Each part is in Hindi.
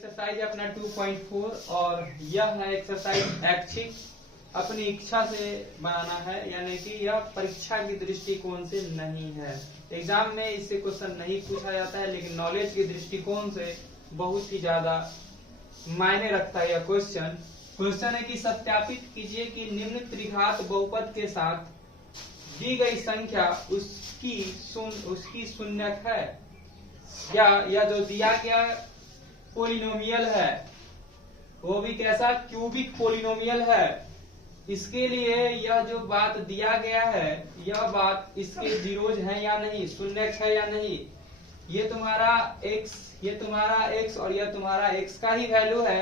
एक्सरसाइज अपना 2.4 और यह है एक्सरसाइज ऐच्छिक, अपनी इच्छा से बनाना है, यानी कि यह परीक्षा की दृष्टिकोण से नहीं है। एग्जाम में इससे क्वेश्चन नहीं पूछा जाता है, लेकिन नॉलेज के दृष्टिकोण से बहुत ही ज्यादा मायने रखता है यह क्वेश्चन। क्वेश्चन है कि सत्यापित कीजिए कि निम्न त्रिघात बहुपद के साथ दी गई संख्या उसकी शून्यक है, या यह जो दिया गया पोलिनोमियल है वो भी कैसा क्यूबिक पोलिनोमियल है। इसके लिए यह जो बात दिया गया है, यह बात इसके जीरोज है या नहीं, शून्यक है या नहीं। ये तुम्हारा x और यह तुम्हारा x का ही वैल्यू है।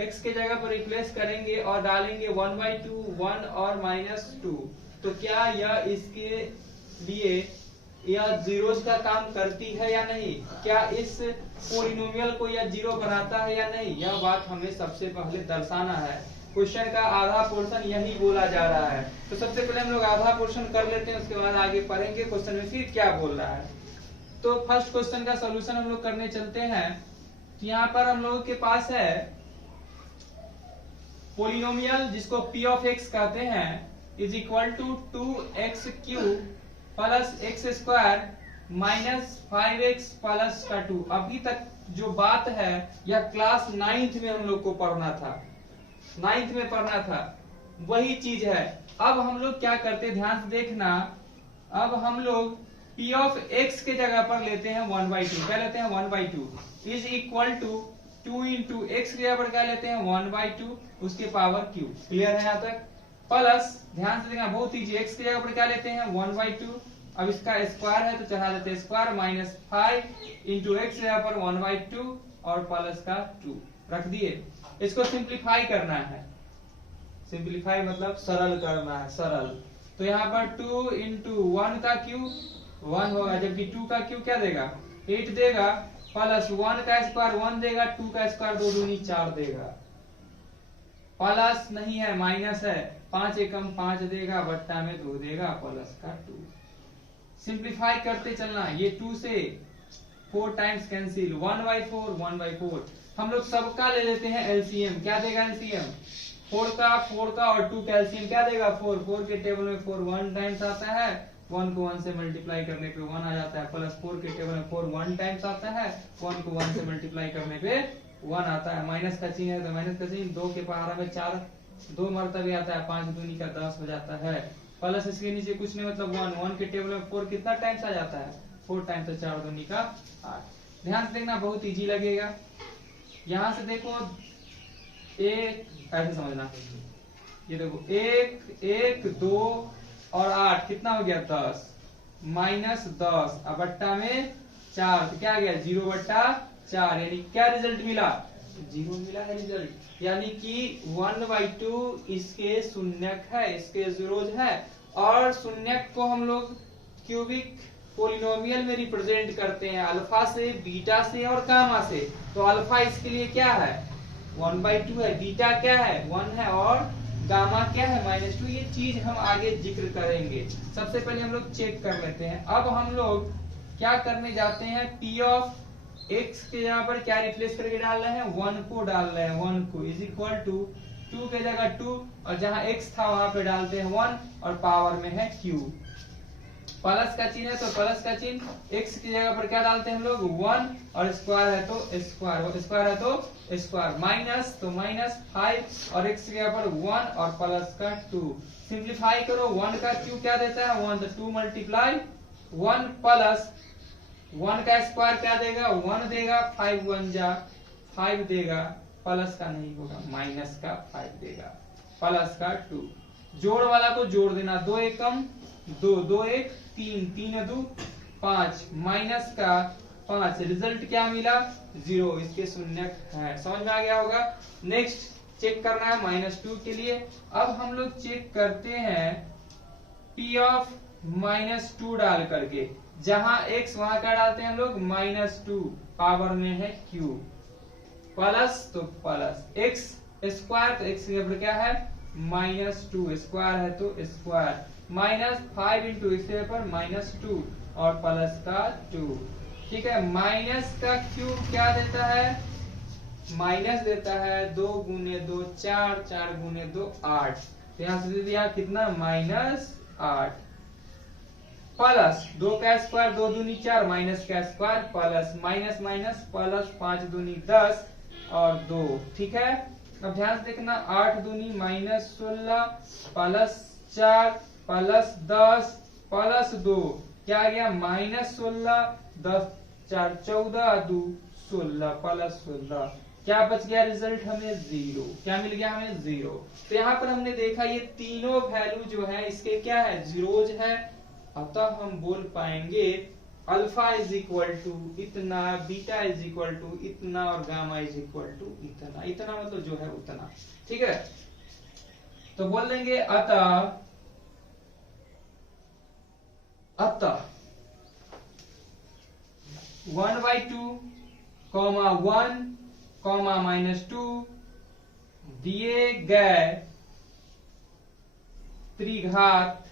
x के जगह पर रिप्लेस करेंगे और डालेंगे 1/2 1 और -2, तो क्या यह इसके लिए यह जीरोज का काम करती है या नहीं, क्या इस पोलिनोमियल को यह जीरो बनाता है या नहीं, यह बात हमें सबसे पहले दर्शाना है। क्वेश्चन का आधा पोर्शन यही बोला जा रहा है, तो सबसे पहले हम लोग आधा पोर्शन कर लेते हैं, उसके बाद आगे पढ़ेंगे क्वेश्चन में फिर क्या बोल रहा है। तो फर्स्ट क्वेश्चन का सॉल्यूशन हम लोग करने चलते हैं। तो यहाँ पर हम लोगों के पास है पोलिनोमियल जिसको p ऑफ x कहते हैं is equal to 2x³ plus x² minus 5x plus का 2। अभी तक जो बात है यह क्लास 9th में हम लोग को पढ़ना था, 9th में पढ़ना था, वही चीज है। अब हम लोग क्या करते, ध्यान से देखना। अब हम लोग p ऑफ x के जगह पर लेते हैं 1/2, क्या लेते हैं 1/2 is equal to 2 into x के जगह पर क्या लेते हैं 1/2 उसके पावर क्यू। क्लियर है यहाँ तक। प्लस ध्यान से देखना, बहुत ईजी, x की जगह पर क्या लेते हैं 1/2, अब इसका स्क्वायर है तो चढ़ा देते हैं स्क्वायर, माइनस 5 इंटू एक्स की जगह पर 1/2 और प्लस का 2 रख दिए। इसको सिंप्लीफाई करना है, सिंप्लीफाई मतलब सरल करना है, सरल। तो यहाँ पर 2 इंटू 1 का क्यू 1 होगा, जबकि 2 का क्यू क्या देगा 8 देगा, प्लस 1 का स्क्वायर 1 देगा, 2 का स्क्वायर 2 दूनी 4 देगा, प्लस नहीं है माइनस है, 5 एकम 5 देगा, बट्टा में 2 देगा, प्लस का 2। सिंप्लीफाई करते चलना, ये 2 से 4 टाइम्स कैंसिल, 1/4 1/4। हम लोग सबका ले लेते हैं एलसीएम, क्या देगा एलसीएम 4 का और 2 का एलसीएम क्या देगा 4 के टेबल में 4 1 टाइम्स आता है, 1 को 1 से मल्टीप्लाई करने पे 1 आ जाता है, प्लस 4 के टेबल में 4 1 टाइम्स आता है, 1 को 1 से मल्टीप्लाई करने पे 1 आता है, माइनस का चिन्ह है तो माइनस का चिन्ह, 2 के पहाड़ा में 4 2 मरतबे आता है, 5 दूनी का 10 हो जाता है, प्लस इसके नीचे कुछ नहीं मतलब 1 के टेबल में 4 कितना टाइम्स आ जाता है 4 टाइम्स, तो 4 दूनी का 8। ध्यान से देखना, बहुत इजी लगेगा। यहाँ से देखो एक ऐसे समझना, ये देखो 1 1 2 और 8 कितना हो गया 10, माइनस 10 अब बट्टा में 4, तो क्या आ गया 0/4, यानी क्या रिजल्ट मिला 0 मिला है रिजल्ट, यानी कि 1/2 इसके शून्यक है, इसके जीरोज है। और शून्यक को हम लोग क्यूबिक पोलिनोमियल में रिप्रेजेंट करते हैं अल्फा से, बीटा से और गामा से। तो अल्फा इसके लिए क्या है 1/2 है, बीटा क्या है 1 है और गामा क्या है -2। ये चीज हम आगे जिक्र करेंगे, सबसे पहले हम लोग चेक कर लेते हैं। अब हम लोग क्या करने जाते हैं, p ऑफ x के जगह पर क्या रिप्लेस करके डाल रहे हैं 1 को डाल रहे हैं, 1 को इज इक्वल टू 2 के जगह 2 और जहां x था वहां पे डालते हैं 1 और पावर में है q। प्लस का चिन्ह है तो प्लस का चिन्ह, x की जगह पर क्या डालते हैं हम लोग 1 और स्क्वायर है तो स्क्वायर, स्क्वायर है तो स्क्वायर, माइनस तो माइनस 5 और x की जगह पर 1 और प्लस का 2। सिंप्लीफाई करो, 1 का क्यू क्या देता है 1, तो 2 मल्टीप्लाई 1 प्लस 1 का स्क्वायर क्या देगा 1 देगा, 5 1 जा 5 देगा, प्लस का नहीं होगा माइनस का 5 देगा, प्लस का 2। जोड़ वाला को जोड़ देना, 2 एकम 2 2 1 3 3 2 5, माइनस का 5, रिजल्ट क्या मिला 0, इसके शून्यक है। समझ में आ गया होगा। नेक्स्ट चेक करना है -2 के लिए। अब हम लोग चेक करते हैं p ऑफ -2 डाल करके, जहां x वहां क्या डालते हैं हम लोग -2, पावर में है q, प्लस तो प्लस x स्क्वायर, तो x के ऊपर क्या है -2, स्क्वायर है तो स्क्वायर, माइनस 5 इंटू x के ऊपर -2 और प्लस का 2। ठीक है, माइनस का क्यूब क्या देता है माइनस देता है 2 गुने 2 4, 4 गुने 2 8, तो यहाँ से दे दिया कितना -8 प्लस 2 का स्क्वायर 2 दूनी 4 माइनस का square plus minus minus plus 5 दूनी 10 और 2, ठीक है। अब ध्यान से देखना 8 दूनी -16 प्लस 4 प्लस 10 प्लस 2 क्या आ गया -16 10 4 14 2 16 प्लस 16 क्या बच गया रिजल्ट हमें 0। क्या मिल गया हमें 0। तो यहाँ पर हमने देखा ये तीनों वैल्यू जो है इसके क्या है जीरोज है, अतः हम बोल पाएंगे अल्फा इज इक्वल टू इतना, बीटा इज इक्वल टू इतना और गामा इज इक्वल टू इतना। इतना मतलब जो है उतना, ठीक है। तो बोल देंगे अतः 1/2 1 -2 दिए गए त्रिघात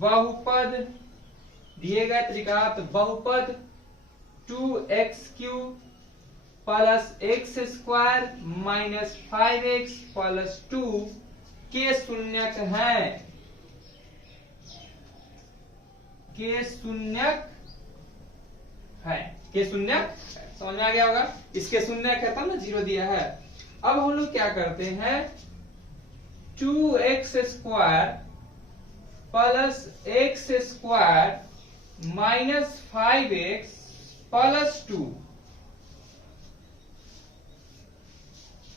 बहुपद, दिए गए त्रिघात बहुपद 2x³ plus x² minus 5x plus 2 के शून्यक है, के शून्यक है, के शून्यक समझ में आ गया होगा। इसके शून्यक है तब ना 0 दिया है। अब हम लोग क्या करते हैं 2x² plus x² minus 5x plus 2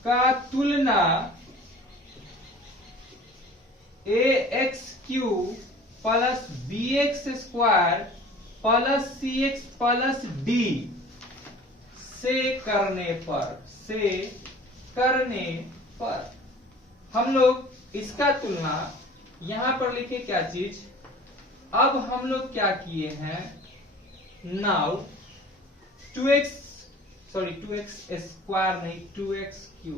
का तुलना ax³ plus bx² plus cx plus d से करने पर हम लोग इसका तुलना यहां पर लिखे क्या चीज। अब हम लोग क्या किए हैं नाउ 2x स्क्वायर नहीं 2x³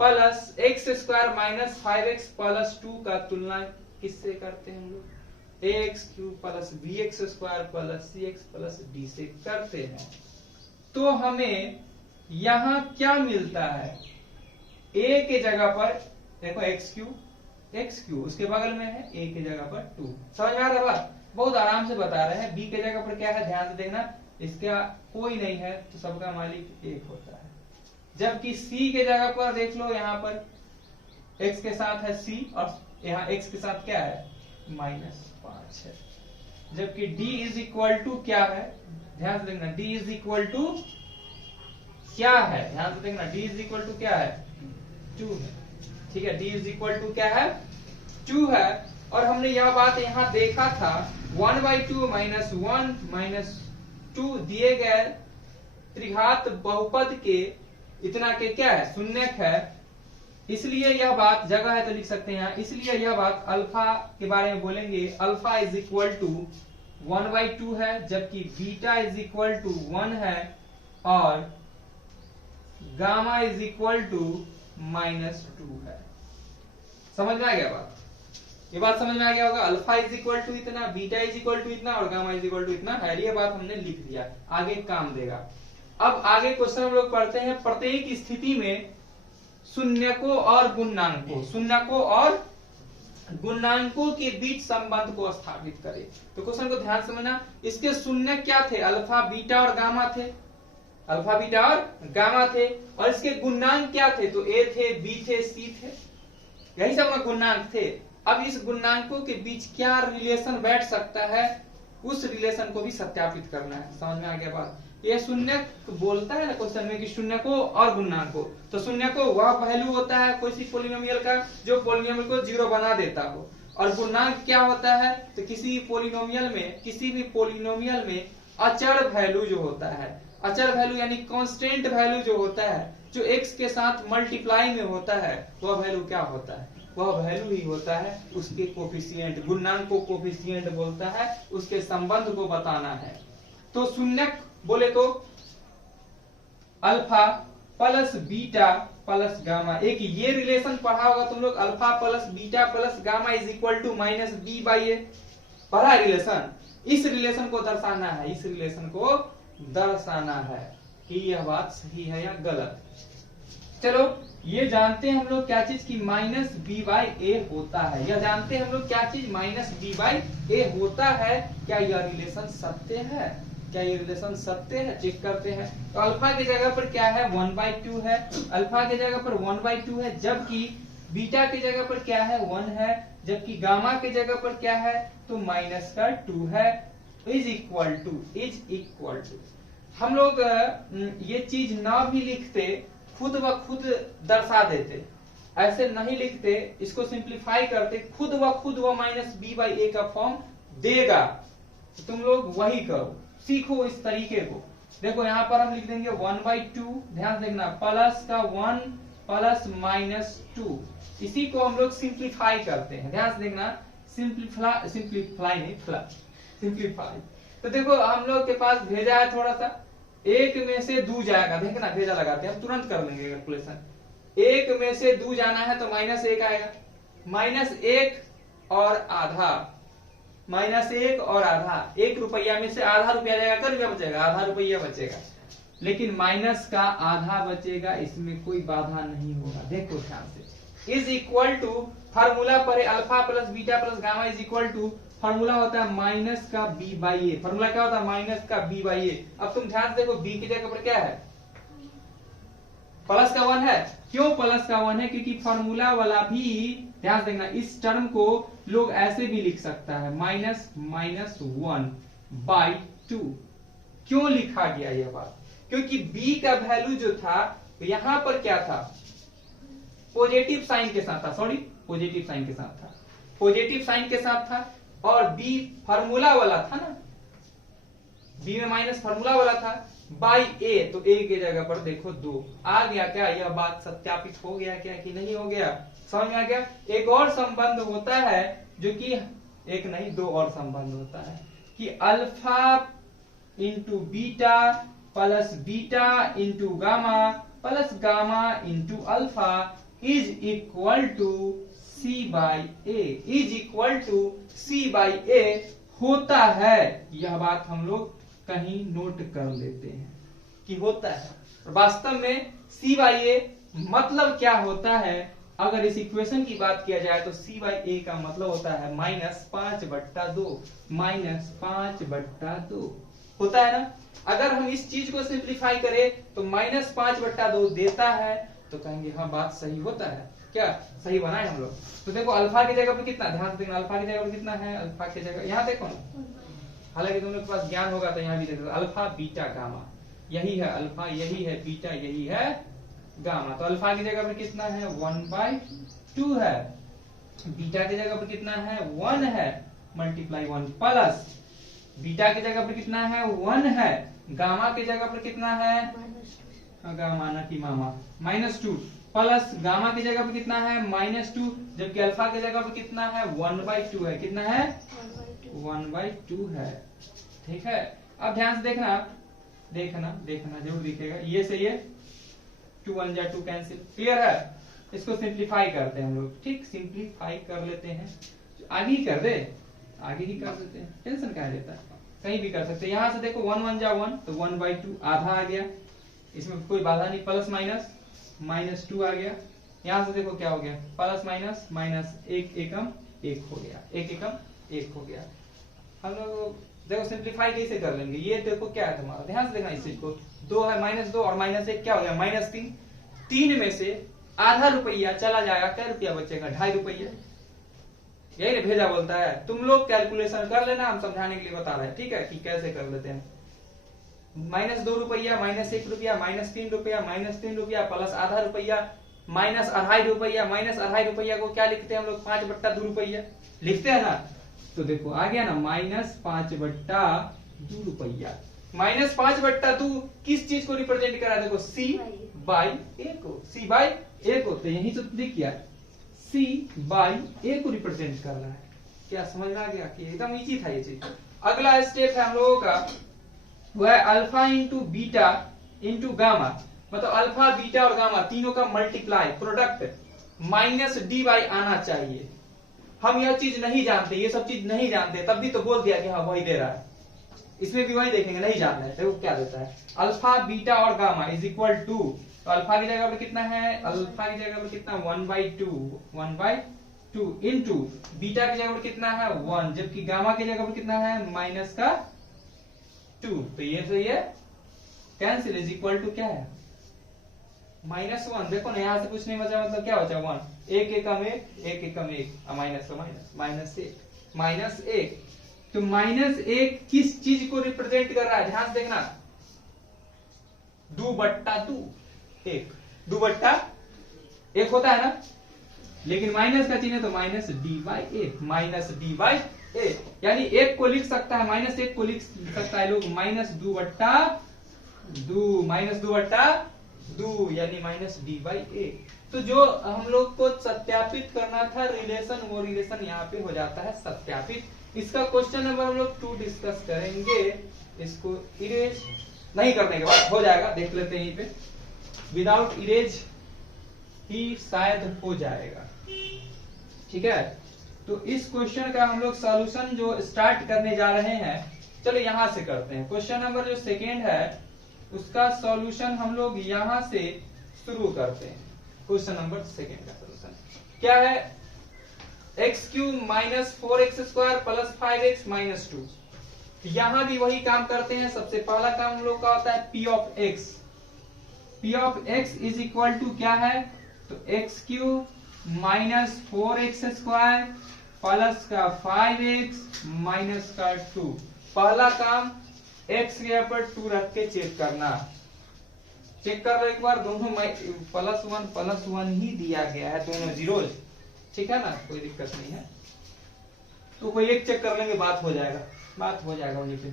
plus x² minus 5x plus 2 का तुलना किससे करते हैं हम लोग ax³ plus bx² plus cx plus d से करते हैं। तो हमें यहां क्या मिलता है a के जगह पर देखो x³ उसके बगल में है a के जगह पर 2। समझ में आ रहा है बात, बहुत आराम से बता रहे हैं। b के जगह पर क्या है ध्यान से देखना, इसका कोई नहीं है तो सबका मालिक एक होता है। जबकि c के जगह पर देख लो यहाँ पर x के साथ है c और यहाँ x के साथ क्या है -5 है। जबकि d इज इक्वल टू क्या है ध्यान से देखना, d इज इक्वल टू क्या है ध्यान से देखना, d इज इक्वल टू क्या है 2 है, ठीक है। d इज इक्वल टू क्या है 2 है। और हमने यह बात यहाँ देखा था 1/2 -1 -2 दिए गए त्रिघात बहुपद के इतना के क्या है शून्यक है, इसलिए यह बात जगह है तो लिख सकते हैं यहाँ। इसलिए यह बात अल्फा के बारे में बोलेंगे अल्फा इज इक्वल टू 1/2 है, जबकि बीटा इज इक्वल टू 1 है और गामा इज इक्वल टू -2 है। समझ में आ गया बात, ये बात समझ में आ गया होगा। अल्फा इज इक्वल टू इतना, बीटा इज इक्वल टू इतना और गामा इज इक्वल टू इतना है। ये बात हमने लिख दिया, आगे काम देगा। अब आगे क्वेश्चन हम लोग पढ़ते हैं प्रत्येक स्थिति में शून्यकों और गुणांकों के बीच संबंध को स्थापित करें। तो क्वेश्चन को ध्यान समझना, इसके शून्य क्या थे अल्फा बीटा और गामा थे, अल्फा बीटा और गामा थे। और इसके गुणांक क्या थे तो ए थे बी थे सी थे, यही सब गुणांक थे। अब इस गुणांकों के बीच क्या रिलेशन बैठ सकता है उस रिलेशन को भी सत्यापित करना है। समझ में आ गया बात। ये शून्य बोलता है ना क्वेश्चन में कि शून्य को और गुणांक को, तो शून्य को वह वैल्यू होता है कोई सी पोलिनोमियल का जो पोलिनोमियल को 0 बना देता हो। और गुणांक क्या होता है तो किसी भी पोलिनोमियल में अचर वैल्यू जो होता है, अचर वैल्यू यानी कांस्टेंट वैल्यू जो होता है, जो x के साथ मल्टीप्लाई में होता है, वह वैल्यू क्या होता है, वह वैल्यू ही होता है उसके कोफिशिएंट। गुणांक को कोफिशिएंट बोलता है, उसके संबंध को बताना है। तो शून्यक बोले तो alpha plus beta plus gamma, एक ये रिलेशन पढ़ा होगा तुम लोग, alpha plus beta plus gamma is equal to -b/a, पढ़ा रिलेशन। इस रिलेशन को दर्शाना है, इस रिलेशन को दर्शाना है कि यह बात सही है या गलत। चलो ये जानते हैं हम लोग क्या चीज की माइनस बी बाई ए होता है, यह जानते हैं हम लोग क्या चीज माइनस बी बाई ए होता है। क्या यह रिलेशन सत्य है, क्या ये रिलेशन सत्य है, चेक करते हैं। तो अल्फा की जगह पर क्या है 1/2 है, अल्फा की जगह पर 1/2 है, जबकि बीटा की जगह पर क्या है 1 है, जबकि गामा की जगह पर क्या है तो -2 है। इज इक्वल टू हम लोग ये चीज ना भी लिखते, खुद ब खुद दर्शा देते, ऐसे नहीं लिखते, इसको सिंप्लीफाई करते, खुद ब खुद वो माइनस बी बाई ए का फॉर्म देगा। तो तुम लोग वही करो, सीखो इस तरीके को। देखो यहाँ पर हम लिख देंगे 1/2, ध्यान देखना, प्लस का 1 प्लस -2, इसी को हम लोग सिंप्लीफाई करते हैं, ध्यान से देखना, सिंप्लीफाई। तो देखो हम लोग के पास भेजा है थोड़ा सा, एक में से 2 जाएगा, देखना भेजा लगाते हैं, हम तुरंत कर लेंगे कैलकुलेशन। एक में से 2 जाना है तो -1 आएगा, -1 और आधा, -1 और आधा, 1 रुपया में से आधा रुपया जाएगा, क्या रुपया बचेगा, आधा रुपया बचेगा, लेकिन माइनस का आधा बचेगा, इसमें कोई बाधा नहीं होगा। देखो ध्यान से, इज इक्वल टू फार्मूला पर alpha plus beta plus gamma is equal to, formula होता है माइनस का बी बाई ए, फार्मूला क्या होता है माइनस का बी बाई ए। अब तुम ध्यान से देखो, बी की जगह पर क्या है प्लस का 1 है, क्यों प्लस का 1 है, क्योंकि फार्मूला वाला भी, ध्यान से देखना, इस टर्म को लोग ऐसे भी लिख सकता है -1/2। क्यों लिखा गया यह बात, क्योंकि b का वैल्यू जो था यहां पर क्या था, पॉजिटिव साइन के साथ था, सॉरी पॉजिटिव साइन के साथ था, पॉजिटिव साइन के साथ था, और b फार्मूला वाला था ना, b में माइनस फार्मूला वाला था, बाई a, तो a की जगह पर देखो 2 आ गया। क्या यह बात सत्यापित हो गया क्या कि नहीं हो गया, समझ में आ गया। एक और संबंध होता है जो कि एक नहीं 2 और संबंध होता है कि alpha into beta plus beta into gamma plus gamma into alpha is equal to C by A, is equal to C by A होता है। यह बात हम लोग कहीं नोट कर लेते हैं कि होता है। वास्तव में सी बाई ए मतलब क्या होता है, अगर इस इक्वेशन की बात किया जाए तो सी बाई ए का मतलब होता है -5/2, -5/2 होता है ना। अगर हम इस चीज को सिंप्लीफाई करें तो -5/2 देता है, तो कहेंगे हाँ बात सही होता है, क्या सही बनाए हम लोग। तो देखो अल्फा की जगह पर कितना, ध्यान से देखना, अल्फा की जगह पर कितना है, अल्फा की जगह यहाँ देखो ना, हालांकि तुम लोग के पास ज्ञान होगा तो यहाँ भी देखो, अल्फा बीटा गामा, यही है अल्फा, यही है बीटा, यही है गामा। तो अल्फा की जगह पर कितना है 1/2 है, बीटा की जगह पर कितना है 1 है, मल्टीप्लाई 1 प्लस बीटा की जगह पर कितना है 1 है, गामा की जगह पर कितना है गामा ना कि मामा -2 प्लस गामा की जगह पर कितना है -2, जबकि अल्फा की जगह पर कितना है 1/2 है, कितना है 1/2 है। ठीक है, अब ध्यान से देखना देखना देखना जरूर दिखेगा, ये से ये 2 1 जा 2 कैंसिल, क्लियर है। इसको सिंप्लीफाई करते हैं हम लोग, ठीक सिंप्लीफाई कर लेते हैं, आगे ही कर दे, आगे ही कर देते हैं, टेंशन क्या लेता है, कहीं भी कर सकते हैं। यहां से देखो 1 1 जा 1 तो 1/2 आधा आ गया, इसमें कोई बाधा नहीं, प्लस माइनस -2 आ गया। यहां से देखो क्या हो गया, प्लस माइनस माइनस 1 एकम 1 हो गया, 1 एकम 1 हो गया। हम लोग देखो सिंप्लीफाई कैसे कर लेंगे, ये देखो क्या है तुम्हारा, ध्यान से देखना इस चीज को, 2 है -2 और -1 क्या हो गया -3, 3 में से आधा रुपया चला जाएगा, क्या रुपया बचेगा 2.5 रुपया, यही ना भेजा बोलता है। तुम लोग कैलकुलेशन कर लेना, हम समझाने के लिए बता रहे हैं, ठीक है कि कैसे कर लेते हैं। -2 रुपया, -1 रुपया, -3 रुपया, -3 रुपया प्लस आधा रुपया, -2.5 रुपया, -2.5 रुपया को क्या लिखते हैं हम लोग 5/2 रुपया लिखते हैं ना। तो देखो आ गया ना -5/2 रुपया, -5/2 किस चीज को रिप्रेजेंट करा, देखो सी बाई ए को, सी बाई ए को, तो यही तो दिख गया सी बाई ए को रिप्रेजेंट कर रहा है। क्या समझ में आ गया कि एकदम इजी था ये चीज। अगला स्टेप है हम लोगों का, वह है alpha into beta into gamma, मतलब अल्फा बीटा और गामा तीनों का मल्टीप्लाई प्रोडक्ट -d/, आना चाहिए। हम यह चीज नहीं जानते, ये सब चीज नहीं जानते, तब भी तो बोल दिया कि हाँ वही दे रहा है। इसमें भी वही देखेंगे, नहीं जानना है तो क्या देता है, अल्फा बीटा और गामा इज इक्वल टू, तो अल्फा की जगह पर कितना है, अल्फा की जगह पर कितना 1/2 इनटू बीटा की जगह पर कितना है 1, जबकि गामा की जगह पर कितना है -2, तो ये सही है, कैंसिल इज इक्वल टू क्या है -1। देखो ना यहाँ से कुछ नहीं बचा, मतलब क्या बचा 1, एक एकम एक माइनस -1, तो -1 किस चीज को रिप्रेजेंट कर रहा है, ध्यान से देखना, 2/2, 2/1 होता है ना, लेकिन माइनस का चिन्ह तो -d/a, यानी एक को लिख सकता है, -1 को लिख सकता है लोग -2/2 यानी -d/a। तो जो हम लोग को सत्यापित करना था रिलेशन, वो रिलेशन यहाँ पे हो जाता है सत्यापित। इसका क्वेश्चन नंबर हम लोग 2 डिस्कस करेंगे, इसको इरेज नहीं करने के बाद हो जाएगा, देख लेते हैं यहीं पे, विदाउट इरेज ही शायद हो जाएगा, ठीक है। तो इस क्वेश्चन का हम लोग सॉल्यूशन जो स्टार्ट करने जा रहे हैं, चलो यहां से करते हैं। क्वेश्चन नंबर जो सेकेंड है उसका सॉल्यूशन हम लोग यहां से शुरू करते हैं। क्वेश्चन नंबर सेकेंड का सॉल्यूशन क्या है, x³ - 4x² + 5x - 2। यहां भी वही काम करते हैं। सबसे पहला काम हम लोग का होता है p of x is equal to क्या है, तो x³ - 4x² प्लस का 5x माइनस का 2। पहला काम x के यहाँ पर 2 रख के चेक करना, चेक कर लो एक बार, दोनों +1 ही दिया गया है, दोनों जीरोज, ठीक है ना, कोई दिक्कत नहीं है। तो कोई एक चेक कर लेंगे, बात हो जाएगा वहीं पे।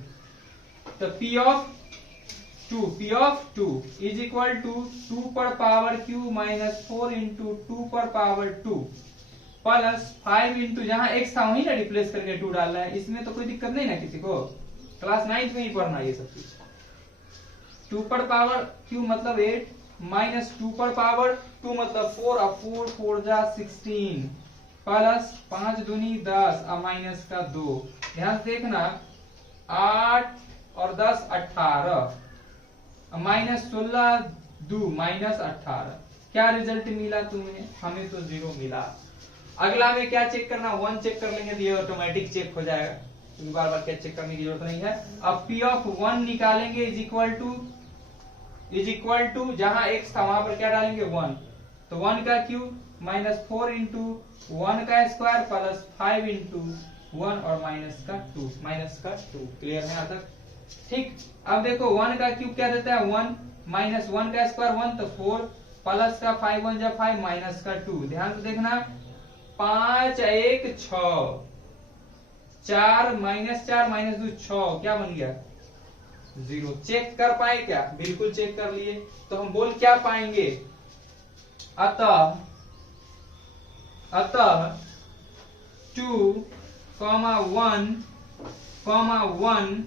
तो p of 2 is equal to 2 पर पावर q - 4 इंटू 2 पर पावर 2 प्लस 5 इंटू, जहां x था वहीं ना रिप्लेस करके 2 डालना है, इसमें तो कोई दिक्कत नहीं ना किसी को, क्लास 9th में ही पढ़ना ये सब चीज। 2 पर पावर q मतलब 8 माइनस 2 पर पावर 2 मतलब 4, अब 4 जा 16 प्लस 5 दूनी 10 और माइनस का 2। ध्यान से देखना, 8 और 10 18, -16 2 -18। क्या रिजल्ट मिला तुम्हें, हमें तो 0 मिला। अगला में क्या चेक करना, 1 चेक कर लेंगे तो ये ऑटोमेटिक चेक हो जाएगा, क्योंकि बार बार क्या चेक करने की जरूरत नहीं है। अब p ऑफ 1 निकालेंगे इज इक्वल टू जहां x था वहां पर क्या डालेंगे 1, तो 1 का क्यूब -4 इंटू 1 का स्क्वायर प्लस 5 इंटू 1 और माइनस का 2। क्लियर है यहाँ तक, ठीक। अब देखो 1 का क्यूब क्या देता है 1, माइनस 1 का स्क्वायर 1 तो 4 प्लस का 5 1 जा 5 माइनस का 2। ध्यान से देखना, 5 1 6, 4 -4 -2 6, क्या बन गया 0। चेक कर पाए क्या, बिल्कुल चेक कर लिए। तो हम बोल क्या पाएंगे, अतः 2, 1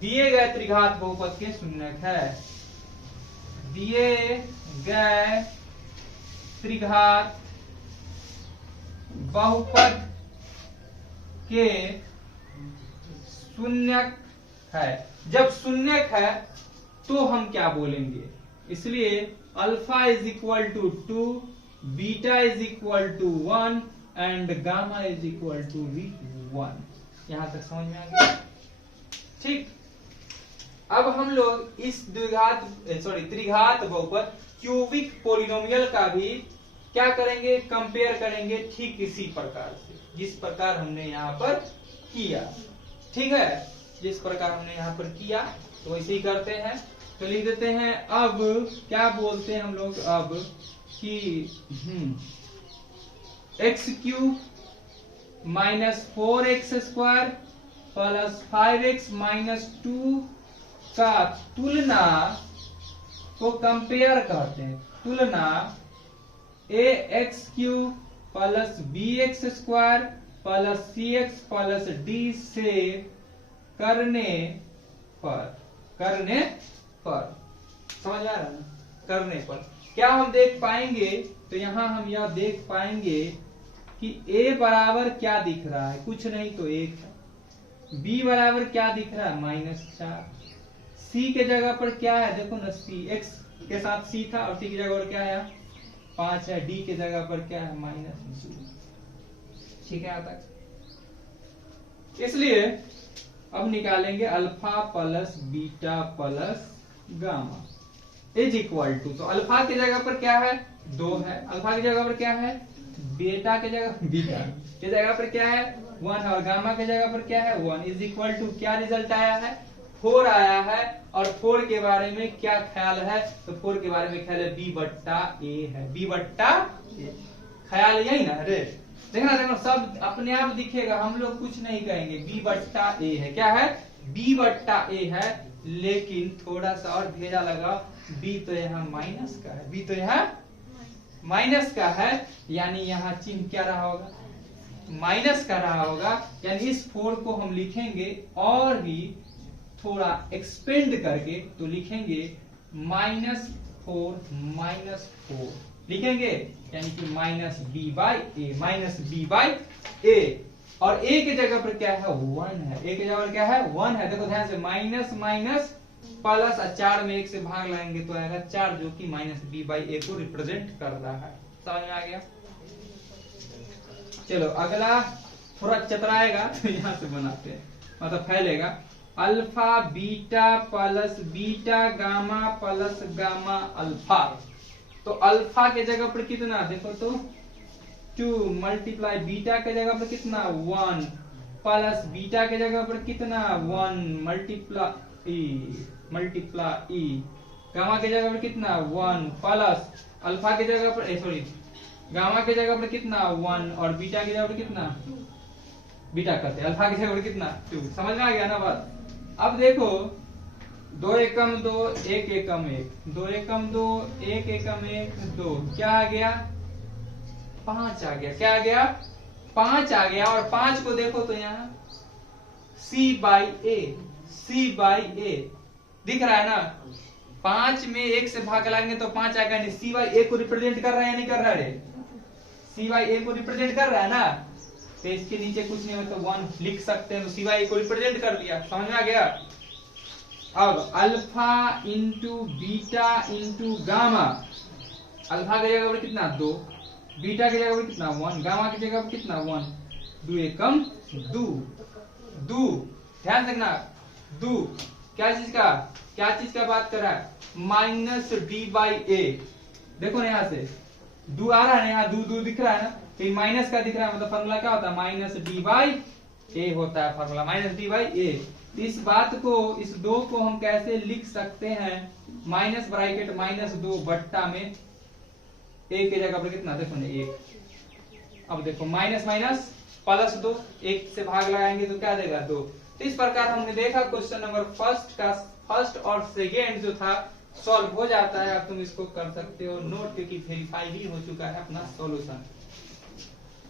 दिए गए त्रिघात बहुपद के शून्यक है, दिए गए त्रिघात बहुपद के शून्यक है। जब शून्यक है तो हम क्या बोलेंगे, इसलिए alpha is equal to 2, beta is equal to 1 and gamma is equal to भी 1। यहां तक समझ में आ गया, ठीक। अब हम लोग इस त्रिघात बहुपद क्यूबिक पोलिनोमियल का भी क्या करेंगे, कंपेयर करेंगे, ठीक इसी प्रकार से जिस प्रकार हमने यहाँ पर किया, ठीक है। जिस प्रकार हमने यहाँ पर किया तो वैसे ही करते हैं। तो लिख देते हैं, अब क्या बोलते हैं हम लोग, अब कि x³ - 4x² प्लस 5x - 2 का तुलना को कंपेयर करते हैं। तुलना ax³ plus bx² plus cx plus d से करने पर समझ आ रहा है ना, करने पर क्या हम देख पाएंगे, तो यहां हम यह देख पाएंगे कि a बराबर क्या दिख रहा है, कुछ नहीं तो 1 है। b बराबर क्या दिख रहा है, -4। c के जगह पर क्या है, देखो ना c, x के साथ c था और c की जगह पर क्या है 5 है। d के जगह पर क्या है -2। ठीक है, आता है। इसलिए अब निकालेंगे alpha plus beta plus gamma is equal to, तो अल्फा की जगह पर क्या है 2 है, अल्फा की जगह पर क्या है बीटा की जगह पर क्या है 1 है और गामा की जगह पर क्या है 1 इज इक्वल टू, क्या रिजल्ट आया है 4 आया है। और 4 के बारे में क्या ख्याल है, तो 4 के बारे में ख्याल है b/a है, b/a ख्याल यही ना रे, देखना सब अपने आप दिखेगा, हम लोग कुछ नहीं कहेंगे, b/a है। क्या है b/a है, लेकिन थोड़ा सा और भेजा लगा, b तो यहाँ माइनस का है, b तो यहाँ माइनस का है, यानी यहाँ चिन्ह क्या रहा होगा माइनस का रहा होगा। यानी इस 4 को हम लिखेंगे और भी थोड़ा एक्सपेंड करके, तो लिखेंगे -4 लिखेंगे, यानी कि -b/a और a की जगह पर क्या है 1 है, a की जगह पर क्या है 1 है। देखो ध्यान से, माइनस माइनस प्लस 4 में 1 से भाग लाएंगे तो आएगा 4, जो कि -b/a को रिप्रेजेंट कर रहा है। समझ में आ गया। चलो अगला थोड़ा चतराएगा तो यहाँ से बनाते हैं, मतलब फैलेगा। Alpha beta plus beta gamma plus gamma alpha, तो अल्फा के जगह पर कितना, देखो तो 2 मल्टीप्लाई बीटा के जगह पर कितना 1 प्लस बीटा के जगह पर कितना 1 मल्टीप्लाई गामा के जगह पर कितना 1 प्लस अल्फा के जगह पर सॉरी गामा के जगह पर कितना 1 और बीटा की जगह पर कितना बीटा करते अल्फा की जगह पर कितना 2। समझ में आ गया ना बात। अब देखो 2 एकम 2 1 एकम 1 2 एकम 2 1 एकम 1 2 क्या आ गया 5 आ गया। क्या आ गया 5 आ गया। और 5 को देखो तो यहाँ c/a दिख रहा है ना। 5 में 1 से भाग लाएंगे तो 5 आएगा, नहीं c/a को रिप्रेजेंट कर रहा है या नहीं कर रहा है, c/a को रिप्रेजेंट कर रहा है ना। तो इसके नीचे कुछ नहीं मतलब 1 लिख सकते हैं, तो c/a को रिप्रेजेंट कर लिया। समझ में आ गया। अब alpha into beta into gamma, alpha की जगह पर कितना 2, बीटा की जगह पर कितना 1, गामा की जगह पर कितना 1, 2 एकम 2 ध्यान रखना 2 क्या चीज का बात कर रहा है -d/a। देखो ना यहाँ से 2 आ रहा है ना, यहाँ 2 दिख रहा है ना, तो माइनस का दिख रहा है, मतलब फॉर्मूला क्या होता है -d/a होता है फॉर्मूला -d/a। इस बात को इस 2 को हम कैसे लिख सकते हैं, माइनस ब्रैकेट -2 बट्टा में a की जगह पर कितना देखो ना 1। अब देखो माइनस माइनस प्लस 2 1 से भाग लगाएंगे तो क्या देगा 2। तो इस प्रकार हमने देखा क्वेश्चन नंबर फर्स्ट और सेकेंड जो था सॉल्व हो जाता है। अब तुम इसको कर सकते हो नोट, क्योंकि वेरीफाई ही हो चुका है अपना सॉल्यूशन।